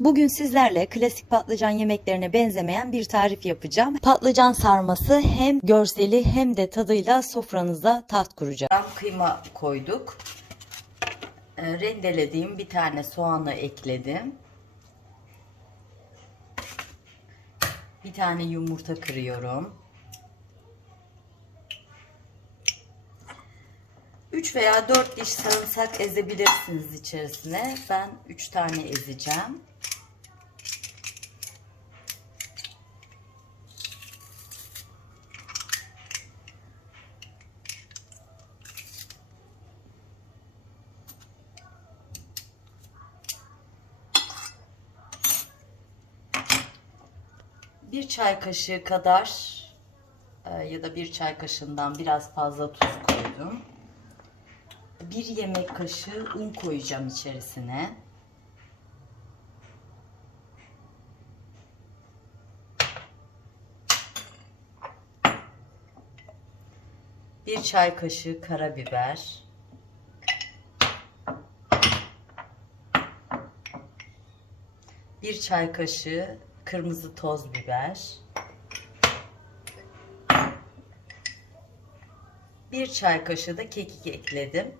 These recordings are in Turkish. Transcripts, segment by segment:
Bugün sizlerle klasik patlıcan yemeklerine benzemeyen bir tarif yapacağım. Patlıcan sarması hem görseli hem de tadıyla sofranızda tat kuracak. Kıyma koyduk. Ee, Rendelediğim bir tane soğanı ekledim. Bir tane yumurta kırıyorum. 3 veya 4 diş sarımsak ezebilirsiniz içerisine. Ben 3 tane ezeceğim. Bir çay kaşığı kadar e, ya da bir çay kaşığından biraz fazla tuz koydum. Bir yemek kaşığı un koyacağım içerisine. Bir çay kaşığı karabiber. Bir çay kaşığı kırmızı toz biber. Bir çay kaşığı da kekik ekledim.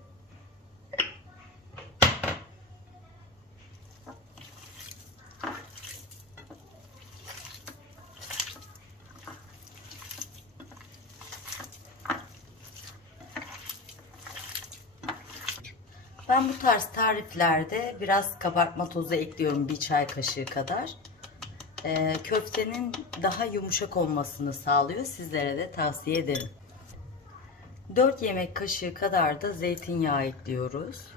Ben bu tarz tariflerde biraz kabartma tozu ekliyorum bir çay kaşığı kadar. Ee, köftenin daha yumuşak olmasını sağlıyor. Sizlere de tavsiye ederim. 4 yemek kaşığı kadar da zeytinyağı ekliyoruz.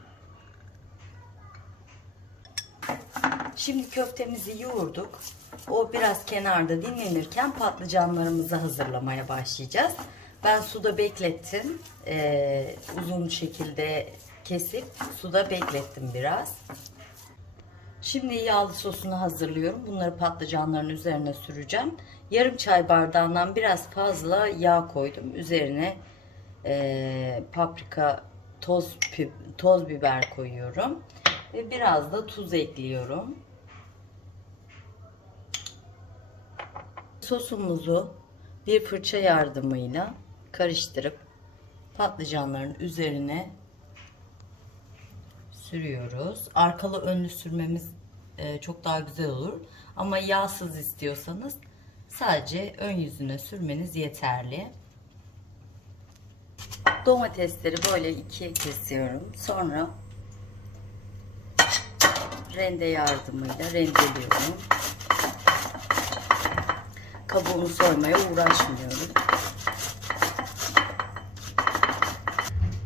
Şimdi köftemizi yoğurduk. O biraz kenarda dinlenirken patlıcanlarımızı hazırlamaya başlayacağız. Ben suda beklettim. Ee, uzun şekilde kesip suda beklettim biraz. Şimdi yağlı sosunu hazırlıyorum. Bunları patlıcanların üzerine süreceğim. Yarım çay bardağından biraz fazla yağ koydum. Üzerine e, paprika, toz toz biber koyuyorum ve biraz da tuz ekliyorum. Sosumuzu bir fırça yardımıyla karıştırıp patlıcanların üzerine sürüyoruz. Arkalı önlü sürmemiz e, çok daha güzel olur. Ama yağsız istiyorsanız sadece ön yüzüne sürmeniz yeterli. Domatesleri böyle ikiye kesiyorum. Sonra rende yardımıyla rendeliyorum. Kabuğunu soymaya uğraşmıyorum.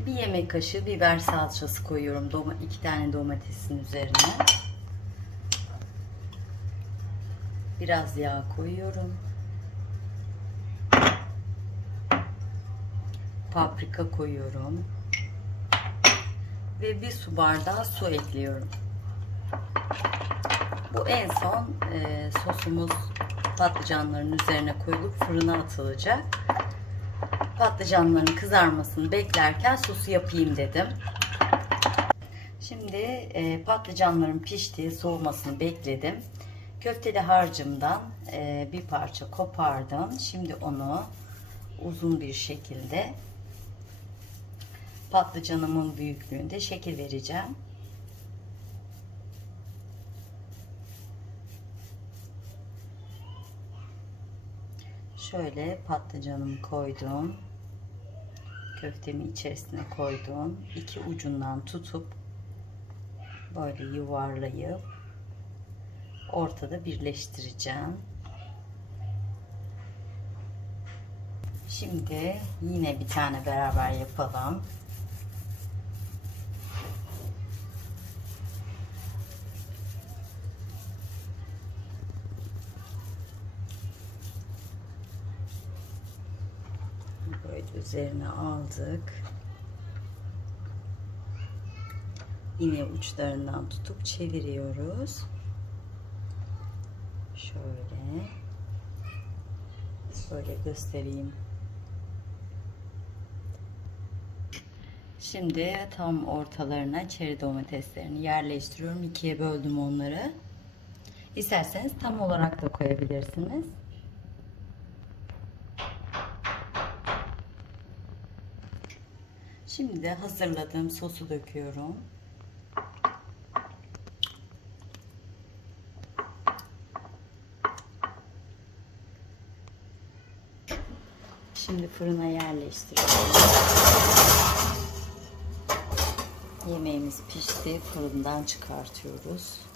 Bir yemek kaşığı biber salçası koyuyorum. Doma, iki tane domatesin üzerine. Biraz yağ koyuyorum. Paprika koyuyorum. Ve bir su bardağı su ekliyorum. Bu en son e, sosumuz patlıcanların üzerine koyulup fırına atılacak. Patlıcanların kızarmasını beklerken sosu yapayım dedim. Şimdi e, patlıcanların piştiği soğumasını bekledim. Köfteli harcımdan e, bir parça kopardım. Şimdi onu uzun bir şekilde patlıcanımın büyüklüğünde şekil vereceğim. Şöyle patlıcanımı koydum. Köftemi içerisine koydum. İki ucundan tutup böyle yuvarlayıp ortada birleştireceğim. Şimdi yine bir tane beraber yapalım. Böyle üzerine aldık. Yine uçlarından tutup çeviriyoruz. Şöyle. Böyle göstereyim. Şimdi tam ortalarına çeri domateslerini yerleştiriyorum. İkiye böldüm onları. İsterseniz tam olarak da koyabilirsiniz. Şimdi de hazırladığım sosu döküyorum. Şimdi fırına yerleştiriyorum. Yemeğimiz pişti. Fırından çıkartıyoruz.